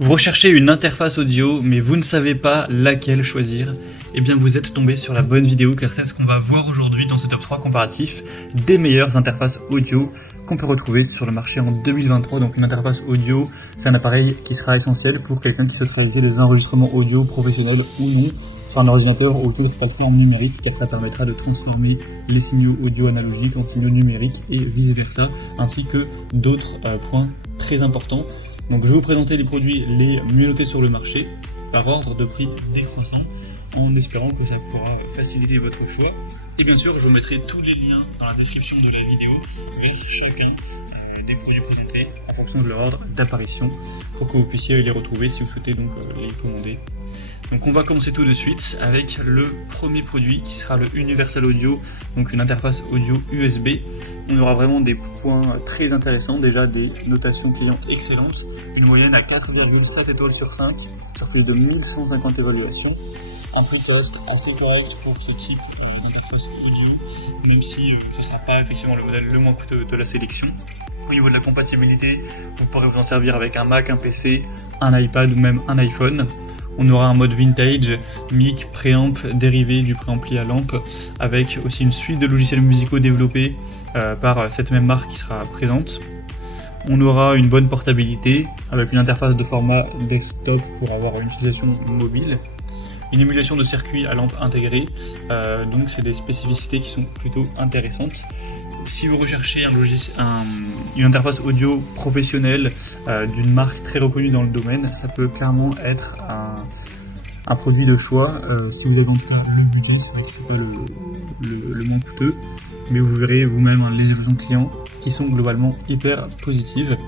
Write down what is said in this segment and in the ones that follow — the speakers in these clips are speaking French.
Vous recherchez une interface audio, mais vous ne savez pas laquelle choisir? Eh bien vous êtes tombé sur la bonne vidéo, car c'est ce qu'on va voir aujourd'hui dans ce top 3 comparatif des meilleures interfaces audio qu'on peut retrouver sur le marché en 2023. Donc une interface audio, c'est un appareil qui sera essentiel pour quelqu'un qui souhaite réaliser des enregistrements audio professionnels ou non sur un ordinateur ou tout en numérique, car ça permettra de transformer les signaux audio analogiques en signaux numériques et vice versa, ainsi que d'autres points très importants. Donc je vais vous présenter les produits les mieux notés sur le marché par ordre de prix décroissant, en espérant que ça pourra faciliter votre choix. Et bien sûr, je vous mettrai tous les liens dans la description de la vidéo vers chacun des produits présentés en fonction de leur ordre d'apparition, pour que vous puissiez les retrouver si vous souhaitez donc les commander. Donc on va commencer tout de suite avec le premier produit qui sera le Universal Audio, donc une interface audio USB. On aura vraiment des points très intéressants, déjà des notations clients excellentes, une moyenne à 4,7 étoiles sur 5 sur plus de 1150 évaluations. En plus ça reste assez correct pour ce type d'interface audio, même si ce ne sera pas effectivement le modèle le moins coûteux de la sélection. Au niveau de la compatibilité, vous pourrez vous en servir avec un Mac, un PC, un iPad ou même un iPhone. On aura un mode vintage, mic, préamp, dérivé du préampli à lampe, avec aussi une suite de logiciels musicaux développés par cette même marque qui sera présente. On aura une bonne portabilité, avec une interface de format desktop pour avoir une utilisation mobile. Une émulation de circuit à lampe intégrée, donc c'est des spécificités qui sont plutôt intéressantes. Si vous recherchez une interface audio professionnelle d'une marque très reconnue dans le domaine, ça peut clairement être un produit de choix. Si vous avez en tout cas le budget, c'est vrai que c'est pas le moins coûteux, mais vous verrez vous-même les évolutions clients qui sont globalement hyper positives.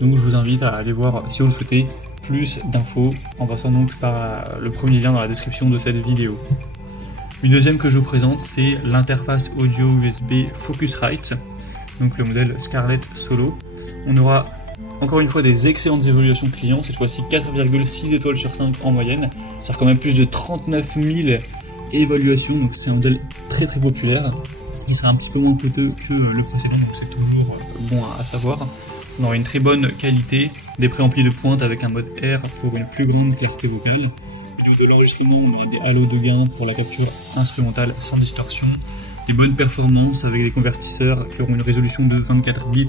Donc je vous invite à aller voir si vous le souhaitez plus d'infos en passant donc par le premier lien dans la description de cette vidéo. Une deuxième que je vous présente, c'est l'interface audio USB Focusrite, donc le modèle Scarlett Solo. On aura encore une fois des excellentes évaluations clients, cette fois-ci 4,6 étoiles sur 5 en moyenne, ça fait quand même plus de 39 000 évaluations, donc c'est un modèle très très populaire. Il sera un petit peu moins coûteux que le précédent, donc c'est toujours bon à savoir. On aura une très bonne qualité, des préamplis de pointe avec un mode R pour une plus grande clarté vocale. Au niveau de l'enregistrement, on a des halos de gain pour la capture instrumentale sans distorsion, des bonnes performances avec des convertisseurs qui auront une résolution de 24 bits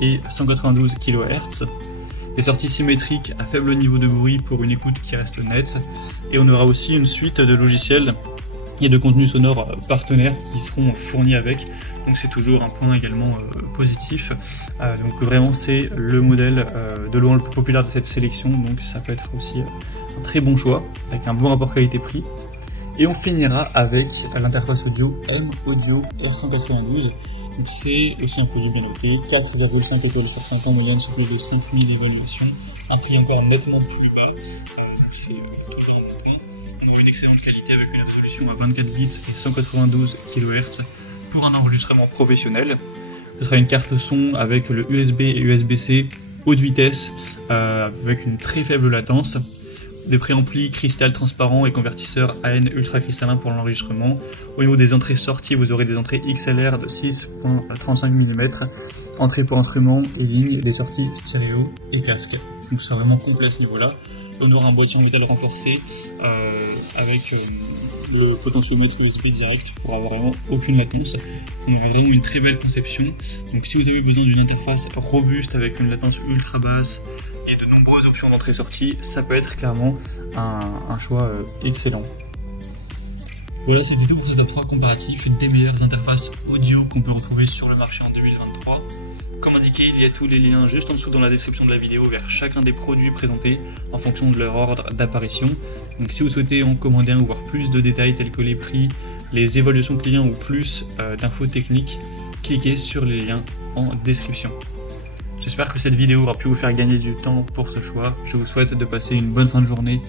et 192 kHz, des sorties symétriques à faible niveau de bruit pour une écoute qui reste nette, et on aura aussi une suite de logiciels et de contenus sonores partenaires qui seront fournis avec, donc c'est toujours un point également positif. Donc vraiment c'est le modèle de loin le plus populaire de cette sélection, donc ça peut être aussi un très bon choix avec un bon rapport qualité-prix. Et on finira avec l'interface audio M-Audio R192. Donc c'est aussi un produit bien noté, 4,5 étoiles sur 5 en moyenne sur plus de 5000 évaluations, un prix encore nettement plus bas, c'est toujours bon. On a une excellente qualité avec une résolution à 24 bits et 192 kHz pour un enregistrement professionnel. Ce sera une carte son avec le USB et USB-C haute vitesse avec une très faible latence, des préamplis cristal transparent et convertisseurs AN ultra cristallin pour l'enregistrement. Au niveau des entrées-sorties, vous aurez des entrées XLR de 6,35 mm, entrée pour instruments et lignes, des sorties stéréo et casque. Donc c'est vraiment complet à ce niveau-là. On aura un boîtier en métal renforcé avec le potentiomètre USB direct pour avoir vraiment aucune latence. Vous verrez une très belle conception. Donc si vous avez besoin d'une interface robuste avec une latence ultra basse et de nombreuses options d'entrée-sortie, ça peut être clairement un choix excellent. Voilà, c'était tout pour ce top 3 comparatif des meilleures interfaces audio qu'on peut retrouver sur le marché en 2023. Comme indiqué, il y a tous les liens juste en dessous dans la description de la vidéo vers chacun des produits présentés en fonction de leur ordre d'apparition. Donc si vous souhaitez en commander un ou voir plus de détails tels que les prix, les évaluations clients ou plus d'infos techniques, cliquez sur les liens en description. J'espère que cette vidéo aura pu vous faire gagner du temps pour ce choix. Je vous souhaite de passer une bonne fin de journée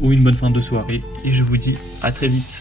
ou une bonne fin de soirée et je vous dis à très vite.